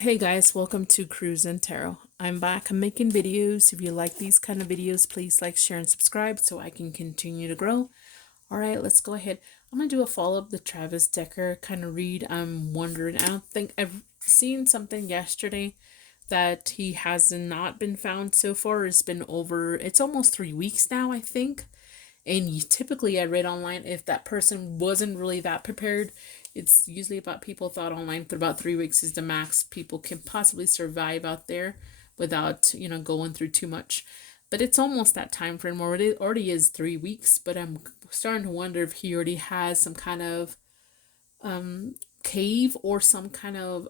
Hey guys, welcome to Cruzntarot. I'm back. I'm making videos. If you like these kind of videos, please like, share, and subscribe so I can continue to grow. All right, let's go ahead. I'm gonna do a follow-up the Travis Decker kind of read. I'm wondering. I don't think I've seen something yesterday that he has not been found so far. It's been over. It's almost 3 weeks now, I think. And typically, I read online if that person wasn't really that prepared, it's usually about people thought online for about 3 weeks is the max people can possibly survive out there without, going through too much. But it's almost that time frame where it already is 3 weeks. But I'm starting to wonder if he already has some kind of cave or some kind of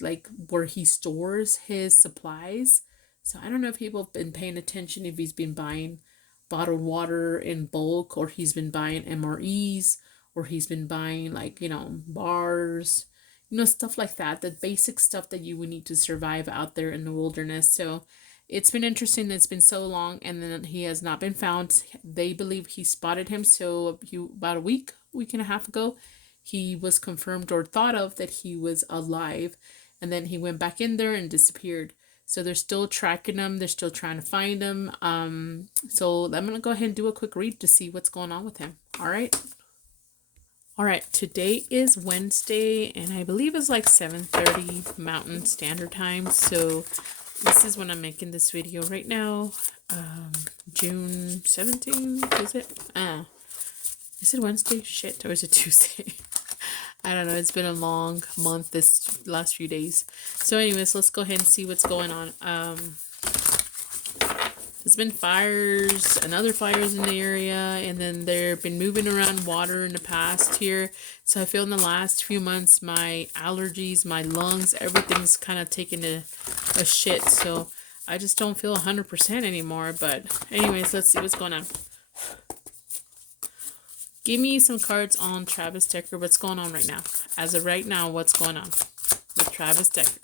like where he stores his supplies. So I don't know if people have been paying attention, if he's been buying bottled water in bulk, or he's been buying MREs, or he's been buying like, bars, stuff like that, the basic stuff that you would need to survive out there in the wilderness. So it's been interesting. It's been so long, and then he has not been found. They believe he spotted him. So about a week and a half ago, he was confirmed or thought of that he was alive, and then he went back in there and disappeared. So they're still tracking him. They're still trying to find him. So I'm gonna go ahead and do a quick read to see what's going on with him. All right. All right. Today is Wednesday, and I believe it's like 7:30 Mountain Standard Time. So this is when I'm making this video right now. June 17th, is it? Is it Wednesday? Shit, or is it Tuesday? I don't know. It's been a long month this last few days. So anyways, let's go ahead and see what's going on. There's been fires and other fires in the area, and then they've been moving around water in the past here. So I feel in the last few months, my allergies, my lungs, everything's kind of taken a shit. So I just don't feel 100% anymore. But anyways, let's see what's going on. Give me some cards on Travis Decker. What's going on right now? As of right now, what's going on with Travis Decker?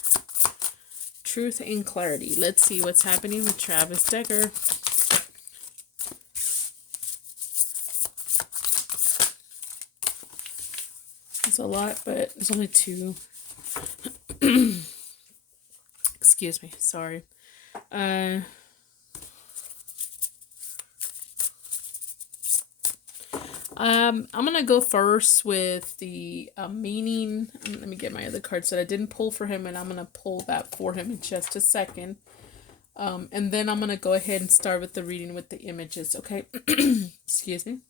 Truth and clarity. Let's see what's happening with Travis Decker. It's a lot, but there's only two. Excuse me. Sorry. I'm gonna go first with the meaning. Let me get my other cards that I didn't pull for him, and I'm gonna pull that for him in just a second. And then I'm gonna go ahead and start with the reading with the images. Okay. Excuse me.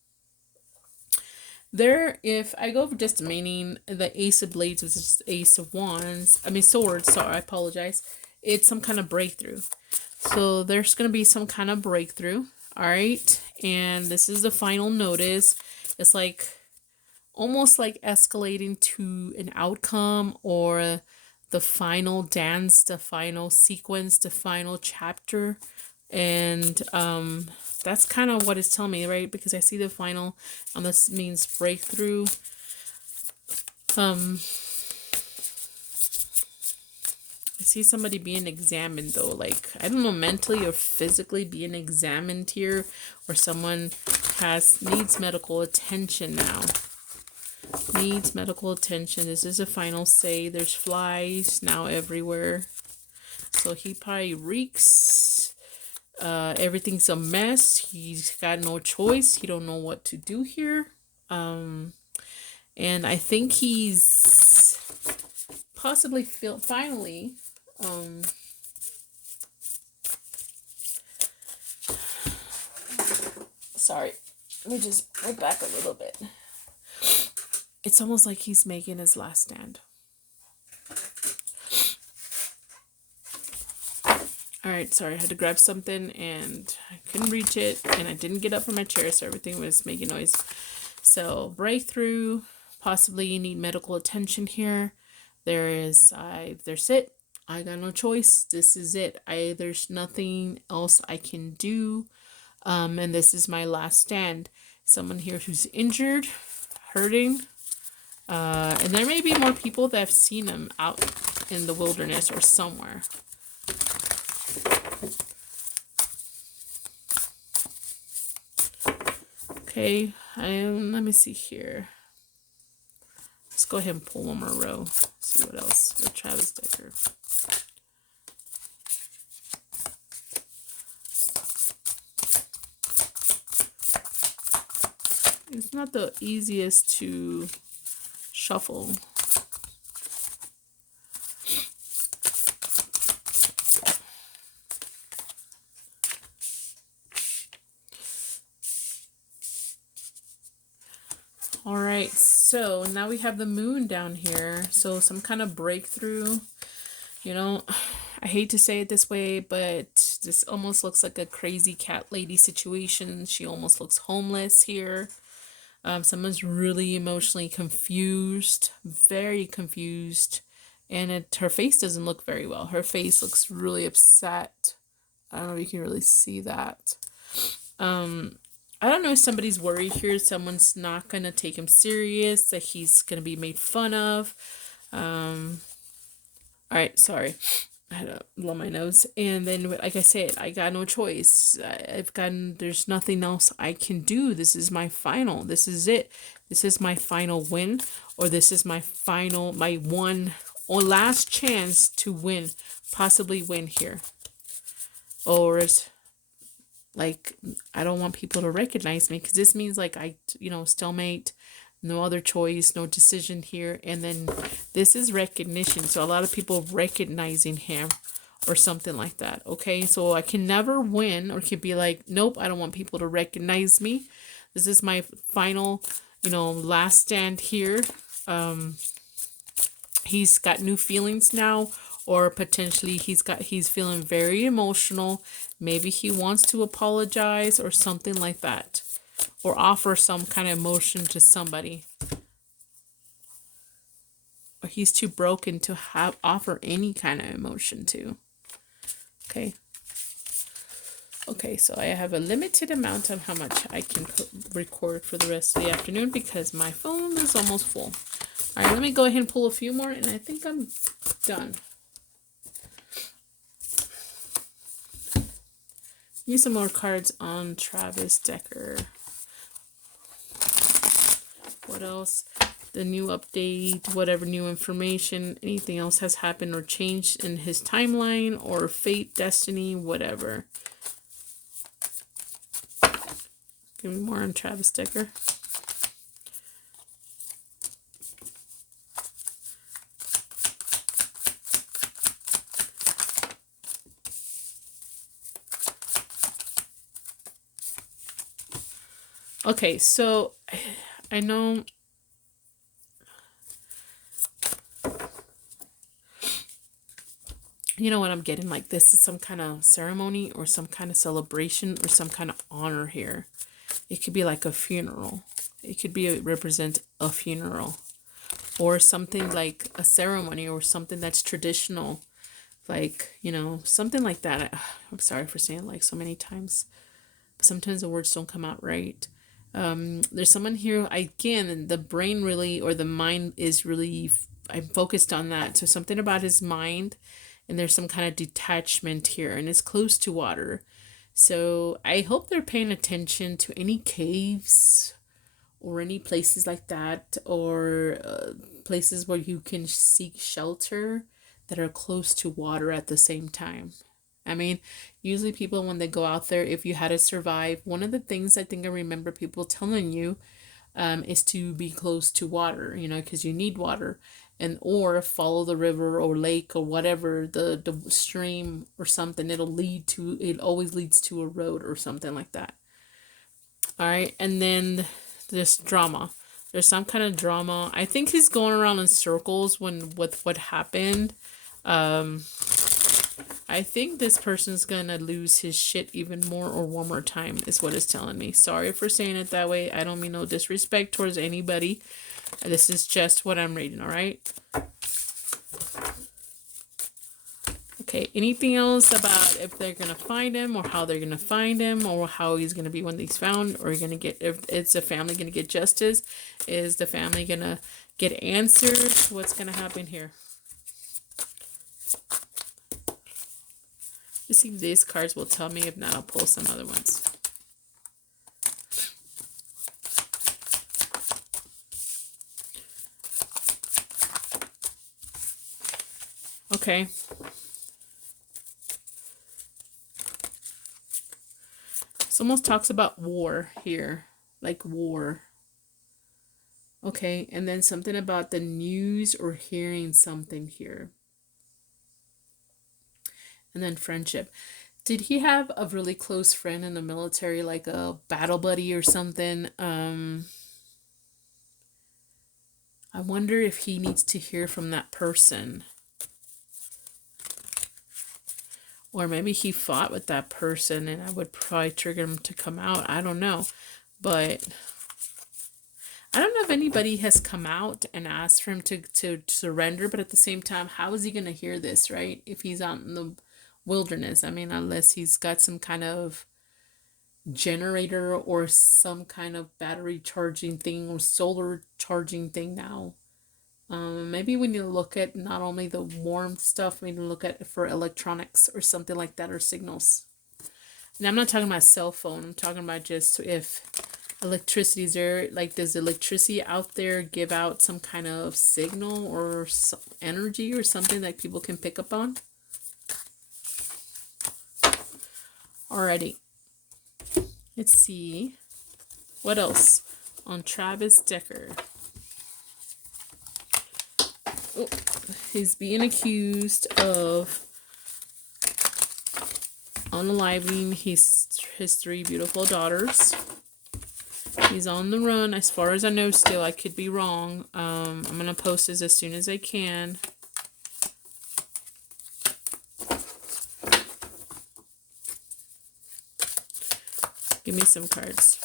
There, if I go for just meaning, the Ace of Blades was just Ace of Wands. I mean Swords. Sorry, I apologize. It's some kind of breakthrough. So there's gonna be some kind of breakthrough. All right, and this is the final notice. It's like almost like escalating to an outcome or the final dance, the final sequence, the final chapter. And that's kind of what it's telling me, right? Because I see the final, and this means breakthrough. I see somebody being examined though, like I don't know, mentally or physically being examined here, or someone needs medical attention now. Needs medical attention. This is a final say. There's flies now everywhere. So he probably reeks. Everything's a mess. He's got no choice. He don't know what to do here. And I think he's possibly finally sorry, let me just go back a little bit. It's almost like he's making his last stand. All right, sorry, I had to grab something and I couldn't reach it, and I didn't get up from my chair, so everything was making noise. So breakthrough, possibly you need medical attention here. There's it. I got no choice. This is it. There's nothing else I can do. And this is my last stand. Someone here who's injured, hurting. And there may be more people that have seen him out in the wilderness or somewhere. Okay, let me see here. go ahead and pull one more row. See what else with Travis Decker. It's not the easiest to shuffle. All right, so now we have the moon down here. So some kind of breakthrough. You know, I hate to say it this way, but this almost looks like a crazy cat lady situation. She almost looks homeless here. Someone's really emotionally confused, very confused. And her face doesn't look very well. Her face looks really upset. I don't know if you can really see that. I don't know if somebody's worried here. Someone's not going to take him serious, that he's going to be made fun of. All right, sorry. I had to blow my nose. And then, like I said, I got no choice. There's nothing else I can do. This is my final. This is it. This is my final win. Or this is my one or last chance to win. Possibly win here. Or like, I don't want people to recognize me, because this means like stalemate, no other choice, no decision here. And then this is recognition. So a lot of people recognizing him or something like that. Okay, so I can never win, or can be like, nope, I don't want people to recognize me. This is my final, last stand here. He's got new feelings now, or potentially he's feeling very emotional. Maybe he wants to apologize or something like that, or offer some kind of emotion to somebody. Or he's too broken to offer any kind of emotion to. Okay. Okay, so I have a limited amount of how much I can record for the rest of the afternoon, because my phone is almost full. All right, let me go ahead and pull a few more, and I think I'm done. Use some more cards on Travis Decker. What else? The new update, whatever new information, anything else has happened or changed in his timeline, or fate, destiny, whatever. Give me more on Travis Decker. Okay, so I know what I'm getting, like this is some kind of ceremony or some kind of celebration or some kind of honor here. It could be like a funeral. It could be represent a funeral, or something like a ceremony, or something that's traditional, like, something like that. I'm sorry for saying like so many times, but sometimes the words don't come out right. There's someone here, again, the brain really, or the mind is really, I'm focused on that. So something about his mind, and there's some kind of detachment here, and it's close to water. So I hope they're paying attention to any caves or any places like that, or places where you can seek shelter that are close to water at the same time. I mean, usually people, when they go out there, if you had to survive, one of the things I think I remember people telling you is to be close to water, because you need water, and or follow the river or lake or whatever, the stream or something. It always leads to a road or something like that. All right, and then this drama. There's some kind of drama. I think he's going around in circles with what happened. I think this person's gonna lose his shit even more, or one more time, is what it's telling me. Sorry for saying it that way. I don't mean no disrespect towards anybody. This is just what I'm reading, all right? Okay, anything else about if they're gonna find him, or how they're gonna find him, or how he's gonna be when he's found, or if it's a family gonna get justice? Is the family gonna get answers? What's gonna happen here? Let's see if these cards will tell me. If not, I'll pull some other ones. Okay. This almost talks about war here. Like war. Okay. And then something about the news or hearing something here. And then friendship. Did he have a really close friend in the military, like a battle buddy or something? I wonder if he needs to hear from that person. Or maybe he fought with that person and I would probably trigger him to come out. I don't know. But I don't know if anybody has come out and asked for him to surrender. But at the same time, how is he going to hear this, right? If he's out in the wilderness. I mean, unless he's got some kind of generator or some kind of battery charging thing or solar charging thing now. Maybe we need to look at not only the warm stuff, we need to look at for electronics or something like that, or signals. Now, I'm not talking about cell phone. I'm talking about just if electricity is there, like does electricity out there give out some kind of signal or energy or something that people can pick up on? Alrighty. Let's see. What else on Travis Decker? Oh, he's being accused of unaliving his 3 beautiful daughters. He's on the run, as far as I know still. I could be wrong. I'm going to post this as soon as I can. Give me some cards.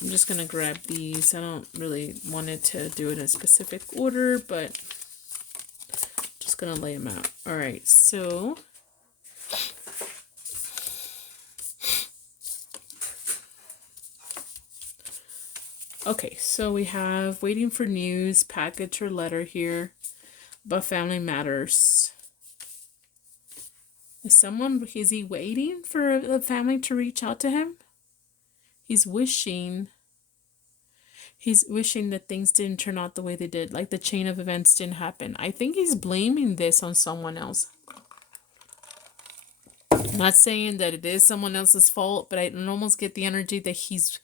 I'm just going to grab these. I don't really want it to do it in a specific order, but just going to lay them out. All right, so okay, so we have waiting for news, package or letter here about family matters. Is he waiting for the family to reach out to him? He's wishing that things didn't turn out the way they did, like the chain of events didn't happen. I think he's blaming this on someone else. I'm not saying that it is someone else's fault, but I can almost get the energy that he's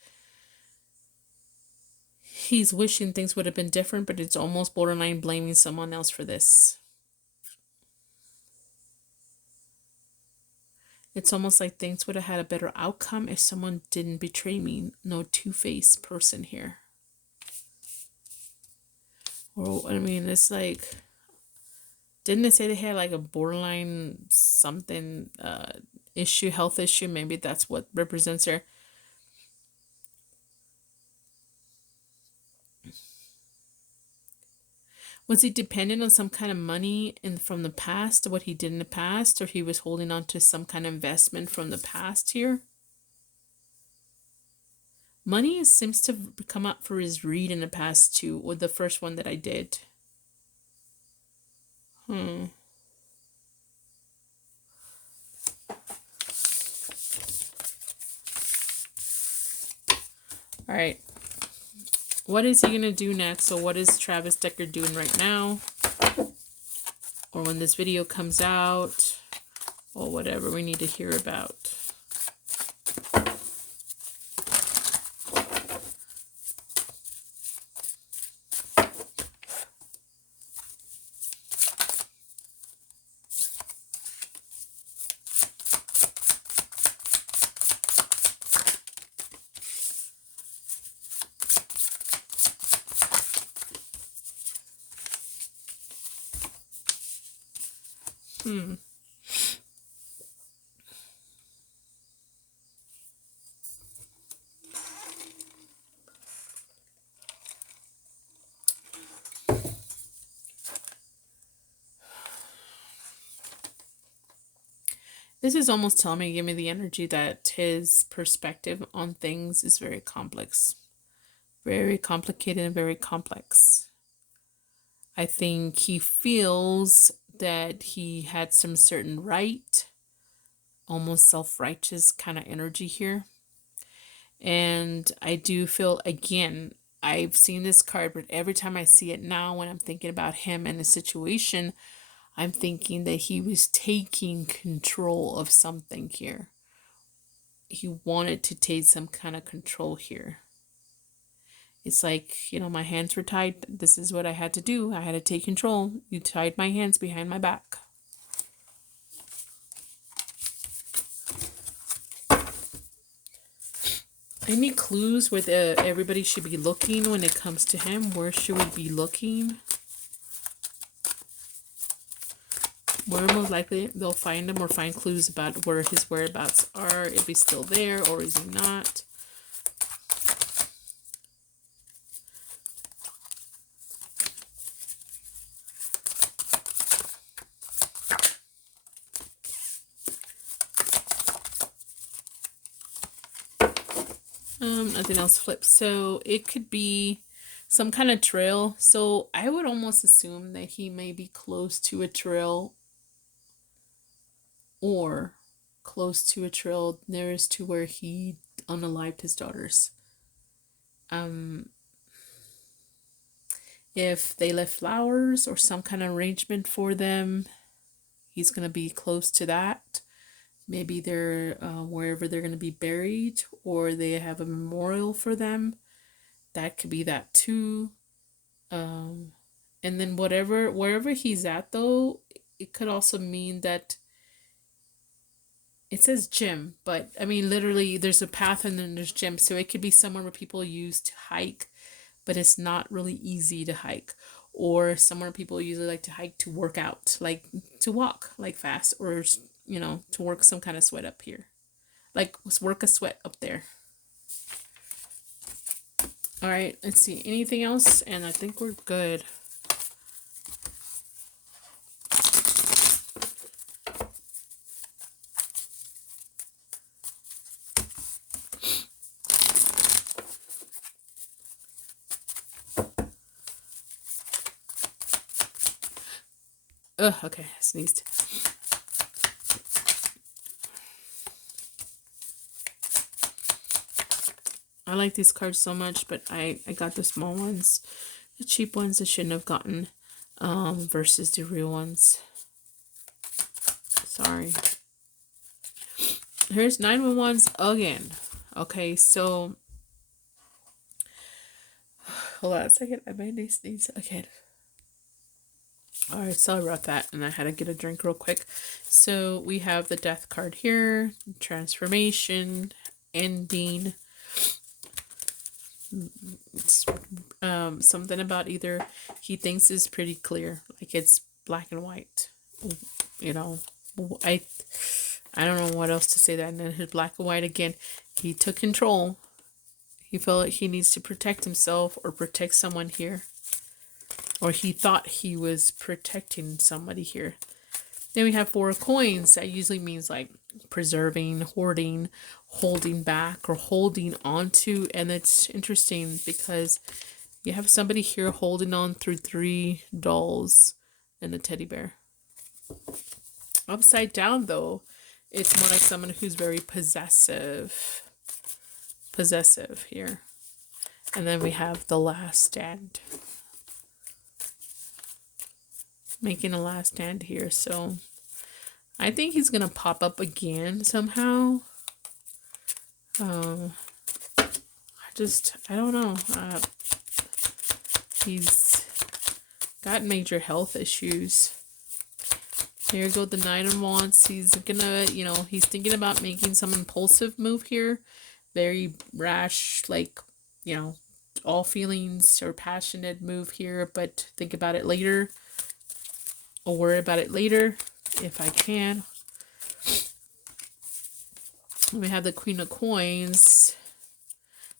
wishing things would have been different, but it's almost borderline blaming someone else for this. It's almost like things would have had a better outcome if someone didn't betray me. No two-faced person here. Or, I mean, it's like, didn't it say they had like a borderline something issue, health issue? Maybe that's what represents her. Was he dependent on some kind of money from the past, what he did in the past, or he was holding on to some kind of investment from the past here? Money seems to come up for his read in the past too, or the first one that I did. All right. What is he going to do next? So what is Travis Decker doing right now? Or when this video comes out? Or whatever we need to hear about. This is almost telling me, give me the energy that his perspective on things is very complex. Very complicated and very complex. I think he feels that he had some certain right, almost self-righteous kind of energy here. And I do feel, again, I've seen this card, but every time I see it now, when I'm thinking about him and the situation, I'm thinking that he was taking control of something here. He wanted to take some kind of control here. It's like, you know, my hands were tied. This is what I had to do. I had to take control. You tied my hands behind my back. Any clues where everybody should be looking when it comes to him? Where should we be looking? Where most likely they'll find him or find clues about where his whereabouts are, if he's still there or is he not. Nothing else flips. So it could be some kind of trail. So I would almost assume that he may be close to a trail or close to a trail nearest to where he unalived his daughters. If they left flowers or some kind of arrangement for them, he's going to be close to that. Maybe they're wherever they're going to be buried, or they have a memorial for them. That could be that too. And then wherever he's at, though, it could also mean that it says gym, but I mean, literally there's a path and then there's gym. So it could be somewhere where people use to hike, but it's not really easy to hike. Or somewhere people usually like to hike to work out, like to walk like fast, or, you know, to work some kind of sweat up here. Like work a sweat up there. All right, let's see. Anything else? And I think we're good. Oh, okay, I sneezed. I like these cards so much, but I got the small ones, the cheap ones I shouldn't have gotten, versus the real ones. Sorry. Here's 911s again. Okay, so hold on a second. I might sneeze again. All right, sorry about that, and I had to get a drink real quick. So we have the death card here, transformation, ending. It's something about either he thinks is pretty clear, like it's black and white. You know, I don't know what else to say that. And then his black and white again. He took control. He felt like he needs to protect himself or protect someone here. Or he thought he was protecting somebody here. Then we have 4 of coins. That usually means like preserving, hoarding, holding back, or holding on to. And it's interesting because you have somebody here holding on through 3 dolls and a teddy bear. Upside down, though, it's more like someone who's very possessive. Possessive here. And then we have the last stand. Making a last stand here. So I think he's gonna pop up again somehow. I don't know. He's got major health issues. Here go the Knight of Wands. He's gonna, you know, he's thinking about making some impulsive move here. Very rash, like, you know, all feelings or passionate move here, but think about it later. Or worry about it later, if I can. We have the Queen of Coins.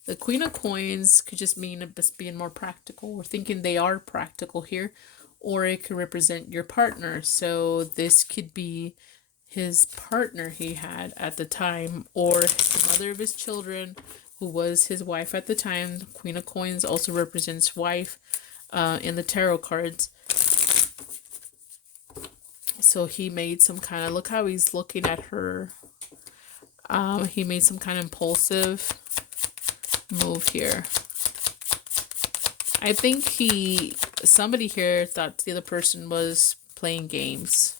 The Queen of Coins could just mean just being more practical. We're thinking they are practical here. Or it could represent your partner. So this could be his partner he had at the time. Or the mother of his children, who was his wife at the time. The Queen of Coins also represents wife in the tarot cards. So he made some kind of, look how he's looking at her. He made some kind of impulsive move here. I think somebody here thought the other person was playing games.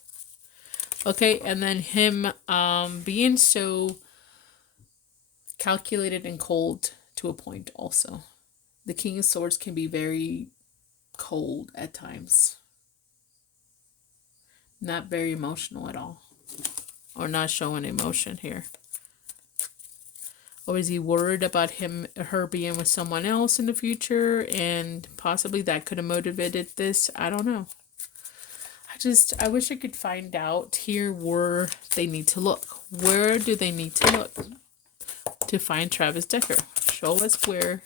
Okay, and then him being so calculated and cold to a point also. The King of Swords can be very cold at times. Not very emotional at all. Or not showing emotion here. Or is he worried about her being with someone else in the future, and possibly that could have motivated this? I don't know. I wish I could find out here where they need to look. Where do they need to look to find Travis Decker? Show us where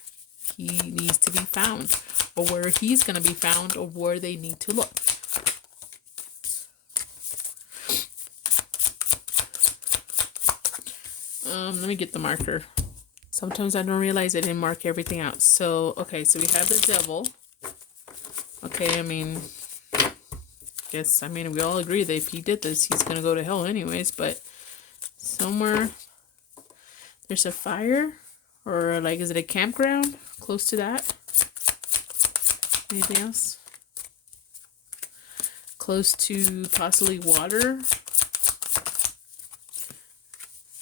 he needs to be found, or where he's going to be found, or where they need to look. Let me get the marker. Sometimes I don't realize I didn't mark everything out. So, okay, so we have the Devil. Okay, I mean, we all agree that if he did this, he's going to go to hell anyways, but somewhere there's a fire, or like, is it a campground close to that? Anything else? Close to possibly water.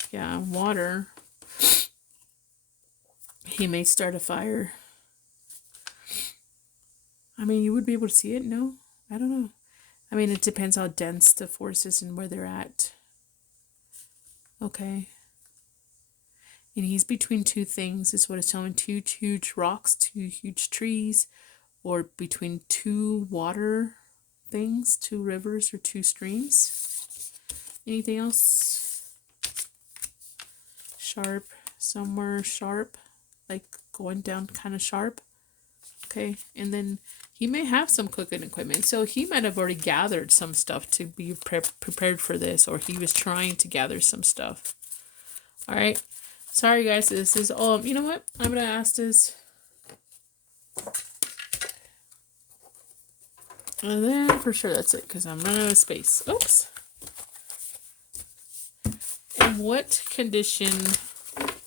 Yeah, water. He may start a fire. I mean, you would be able to see it? No? I don't know. I mean, it depends how dense the force is and where they're at. Okay. And he's between two things, is what it's telling. Two huge rocks, two huge trees, or between two water things, two rivers or two streams. Anything else? Sharp, somewhere sharp, like going down kind of sharp. Okay, and then he may have some cooking equipment, so he might have already gathered some stuff to be prepared for this, or he was trying to gather some stuff. All right, sorry guys, this is all. You know what, I'm gonna ask this, and then for sure that's it, because I'm running out of space. Oops. In what condition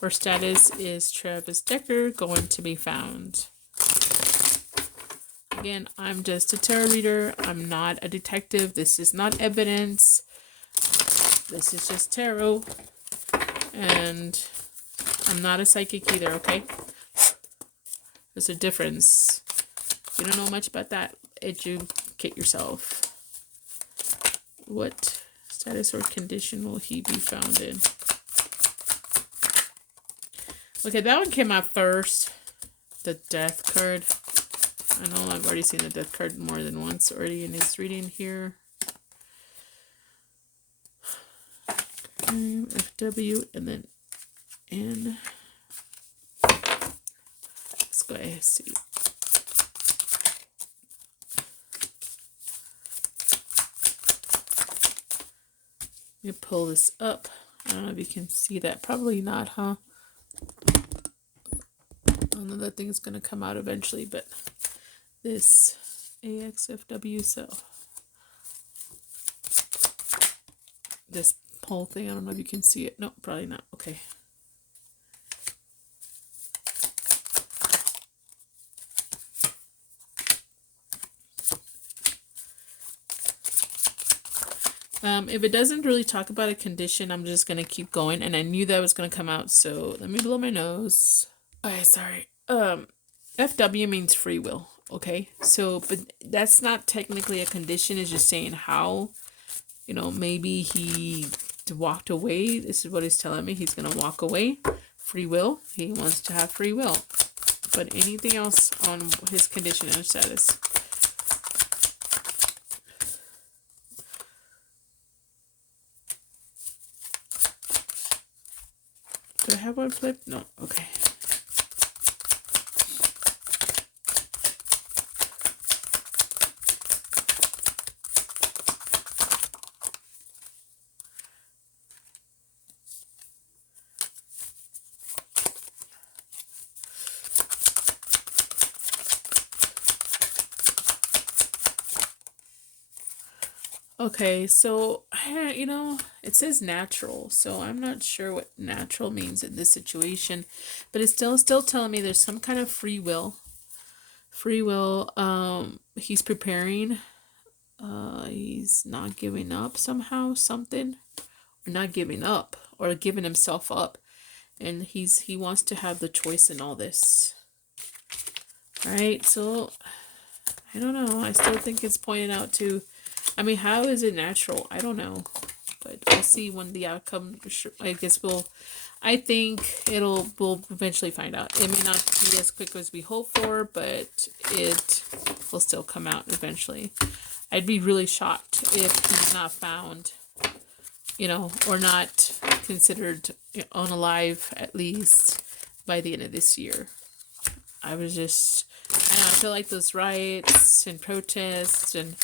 or status is Travis Decker going to be found? Again, I'm just a tarot reader. I'm not a detective. This is not evidence. This is just tarot. And I'm not a psychic either, okay? There's a difference. If you don't know much about that, educate yourself. What status or condition will he be found in? Okay, that one came out first. The Death card. I know I've already seen the Death card more than once already in his reading here. FW and then N. Let's go ahead and see. Let me pull this up. I don't know if you can see that. Probably not, huh? I know that thing's going to come out eventually, but this AXFW, so this whole thing, I don't know if you can see it. No, probably not. Okay. If it doesn't really talk about a condition, I'm just going to keep going. And I knew that was going to come out, so let me blow my nose. Okay, sorry. FW means free will, okay? So, but that's not technically a condition. It's just saying how, you know, maybe he walked away. This is what he's telling me. He's going to walk away. Free will. He wants to have free will. But anything else on his condition and status? Do I have one flipped? No. Okay. Okay, so you know, it says natural, so I'm not sure what natural means in this situation, but it's still telling me there's some kind of free will. Free will. He's preparing. He's not giving up somehow, something, or not giving up, or giving himself up, and he wants to have the choice in all this. All right, so I don't know. I still think it's pointing out to. I mean, how is it natural? I don't know, but we'll see when the outcome. I guess we'll. I think we'll eventually find out. It may not be as quick as we hope for, but it will still come out eventually. I'd be really shocked if he's not found, you know, or not considered unalive at least by the end of this year. I was just, I don't know, I feel like those riots and protests and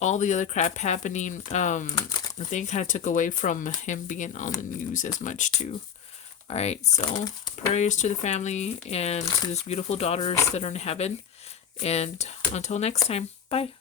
all the other crap happening, I think kind of took away from him being on the news as much too. All right, so prayers to the family and to his beautiful daughters that are in heaven. And until next time, bye.